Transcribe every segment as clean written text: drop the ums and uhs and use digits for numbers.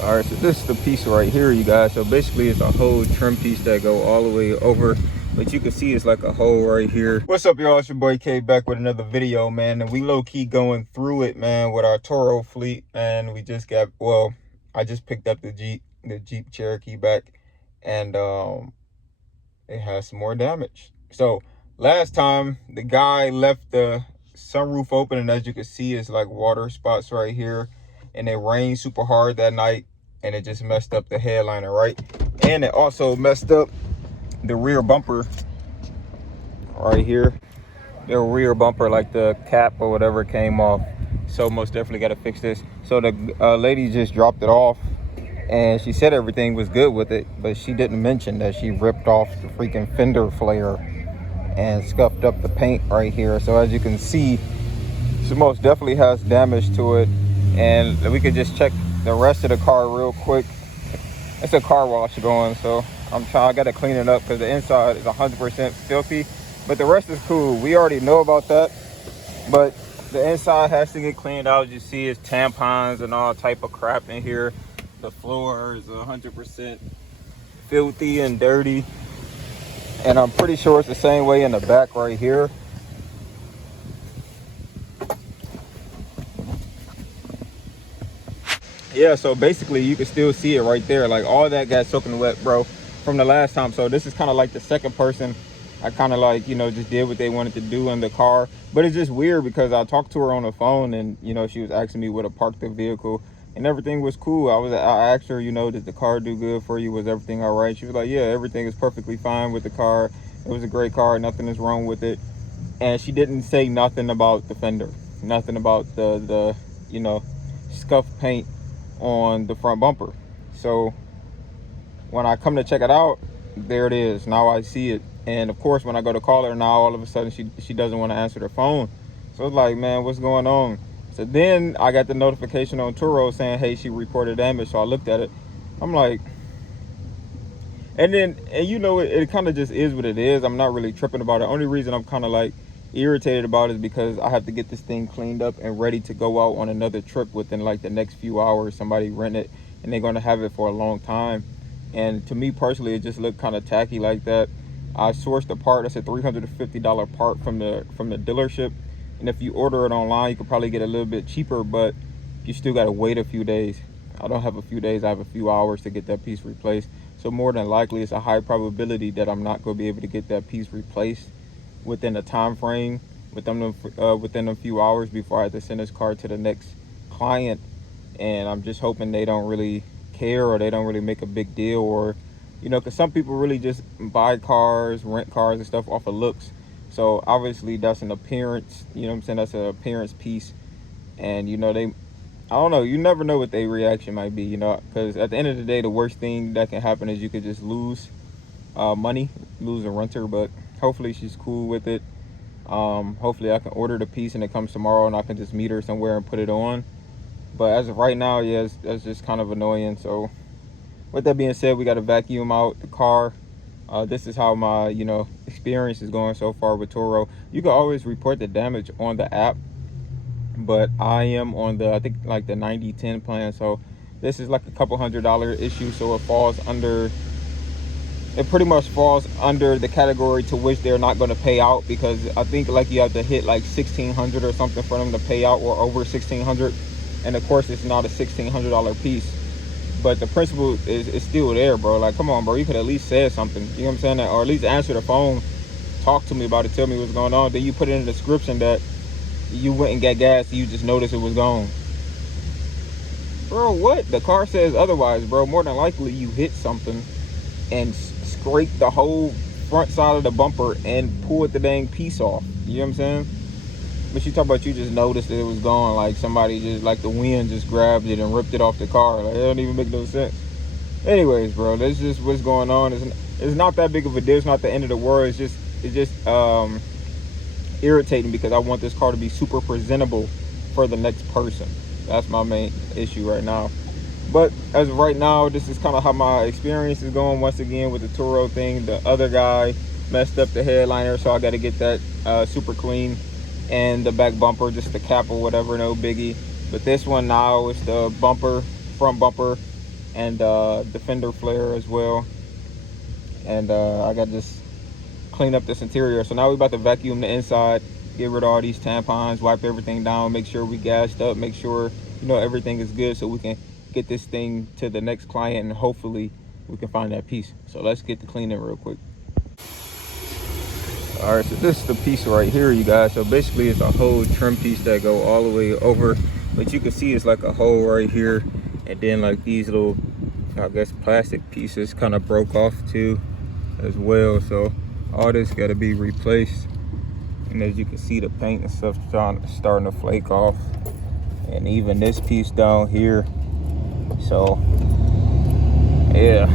All right, so this is the piece right here, you guys. So basically it's a whole trim piece that go all the way over, but you can see it's like a hole right here. What's up, y'all? It's your boy K back with another video, man. And we low-key going through it, man, with our Turo fleet. And we just got, well, I just picked up the Jeep Cherokee back, and it has some more damage. So last time the guy left the sunroof open, and as you can see, it's like water spots right here, and it rained super hard that night, and it just messed up the headliner, right? And it also messed up the rear bumper right here. The rear bumper, like the cap or whatever, came off. So most definitely got to fix this. So the lady just dropped it off, and she said everything was good with it, but she didn't mention that she ripped off the freaking fender flare and scuffed up the paint right here. So as you can see, she most definitely has damage to it. And we could just check the rest of the car real quick. It's a car wash going, so I gotta clean it up because the inside is 100% filthy, but the rest is cool. We already know about that, but the inside has to get cleaned out. You see it's tampons and all type of crap in here. The floor is 100% filthy and dirty, and I'm pretty sure it's the same way in the back right here. Yeah, so basically you can still see it right there. Like all that got soaking wet, bro, from the last time. So this is kind of like the second person I kind of like, you know, just did what they wanted to do in the car. But it's just weird because I talked to her on the phone, and, you know, she was asking me where to park the vehicle, and everything was cool. I asked her, you know, did the car do good for you? Was everything all right? She was like, yeah, everything is perfectly fine with the car. It was a great car. Nothing is wrong with it. And she didn't say nothing about the fender, nothing about the you know, scuffed paint on the front bumper. So when I come to check it out, there it is. Now I see it. And of course, when I go to call her now, all of a sudden she doesn't want to answer the phone. So it's like, man, what's going on? So then I got the notification on Turo saying, hey, she reported damage. So I looked at it. I'm like, and you know, it kind of just is what it is. I'm not really tripping about it. Only reason I'm kind of like irritated about it is because I have to get this thing cleaned up and ready to go out on another trip within like the next few hours. Somebody rent it, and they're going to have it for a long time. And to me personally, it just looked kind of tacky like that. I sourced a part. That's a $350 part from the dealership, and if you order it online, you could probably get a little bit cheaper, but you still got to wait a few days. I don't have a few days, I have a few hours to get that piece replaced. So more than likely, it's a high probability that I'm not going to be able to get that piece replaced within a time frame, within a few hours before I have to send this car to the next client. And I'm just hoping they don't really care, or they don't really make a big deal, or, you know, because some people really just buy cars, rent cars and stuff off of looks. So obviously that's an appearance, you know what I'm saying, that's an appearance piece. And, you know, I don't know, you never know what their reaction might be, you know, because at the end of the day, the worst thing that can happen is you could just lose money, lose a renter. But hopefully she's cool with it. Hopefully I can order the piece and it comes tomorrow, and I can just meet her somewhere and put it on. But as of right now, yes, that's just kind of annoying. So with that being said, we got to vacuum out the car. This is how my, you know, experience is going so far with Turo. You can always report the damage on the app, but I am on the, I think like the 90-10 plan. So this is like a couple $100 issue. So it pretty much falls under the category to which they're not going to pay out, because I think like you have to hit like 1,600 or something for them to pay out, or over 1,600. And of course it's not a $1,600 piece, but the principle is still there, bro. Like, come on, bro, you could at least say something, you know what I'm saying, or at least answer the phone, talk to me about it, tell me what's going on. Then you put it in the description that you went and got gas and you just noticed it was gone. Bro, what? The car says otherwise, bro. More than likely you hit something and scraped the whole front side of the bumper and pulled the dang piece off, you know what I'm saying? But you talk about you just noticed that it was gone, like somebody just, like the wind just grabbed it and ripped it off the car. Like, it don't even make no sense. Anyways, bro, that's just what's going on. It's not that big of a deal. It's not the end of the world. It's just irritating because I want this car to be super presentable for the next person. That's my main issue right now. But as of right now, this is kind of how my experience is going. Once again, with the Turo thing, the other guy messed up the headliner, so I got to get that super clean. And the back bumper, just the cap or whatever, no biggie. But this one now is the bumper, front bumper, and the fender flare as well. And I got to just clean up this interior. So now we're about to vacuum the inside, get rid of all these tampons, wipe everything down, make sure we gassed up, make sure, you know, everything is good so we can get this thing to the next client and hopefully we can find that piece. So let's get the cleaning real quick. All right, so this is the piece right here, you guys. So basically it's a whole trim piece that go all the way over, but you can see it's like a hole right here, and then like these little, I guess, plastic pieces kind of broke off too as well. So all this got to be replaced, and as you can see, the paint and stuff starting to flake off, and even this piece down here. So yeah.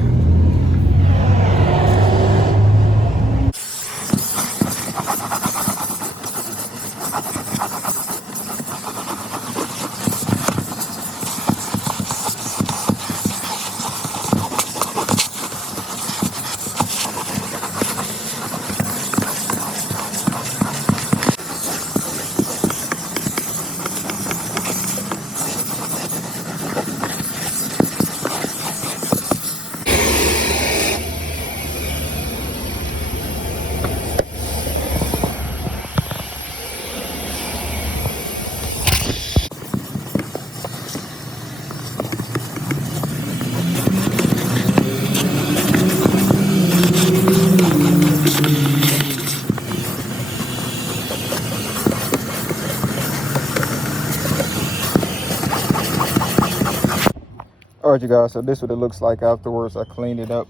All right, you guys, so this is what it looks like afterwards. I cleaned it up,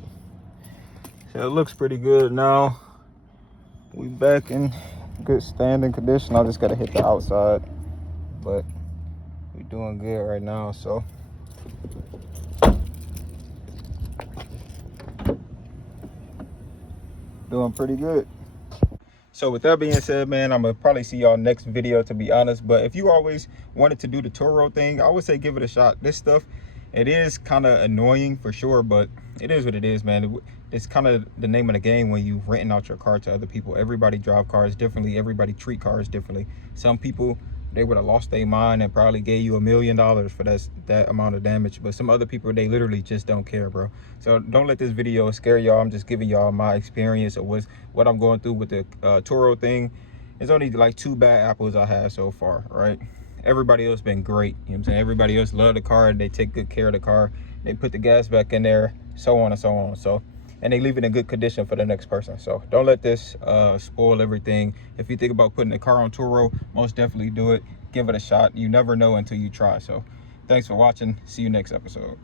so it looks pretty good now. We back in good standing condition. I just gotta hit the outside, but we're doing good right now. So doing pretty good. So with that being said, man, I'm gonna probably see y'all next video, to be honest. But if you always wanted to do the Turo thing, I would say give it a shot. This stuff, it is kind of annoying for sure, but it is what it is, man. It's kind of the name of the game when you renting out your car to other people. Everybody drive cars differently. Everybody treat cars differently. Some people, they would have lost their mind and probably gave you $1 million for that amount of damage. But some other people, they literally just don't care, bro. So don't let this video scare y'all. I'm just giving y'all my experience of what I'm going through with the Turo thing. It's only like 2 bad apples I have so far, right? Everybody else been great. You know what I'm saying? Everybody else love the car. They take good care of the car. They put the gas back in there, so on and so on. So, and they leave it in good condition for the next person. So don't let this spoil everything. If you think about putting a car on Turo, most definitely do it. Give it a shot. You never know until you try. So thanks for watching. See you next episode.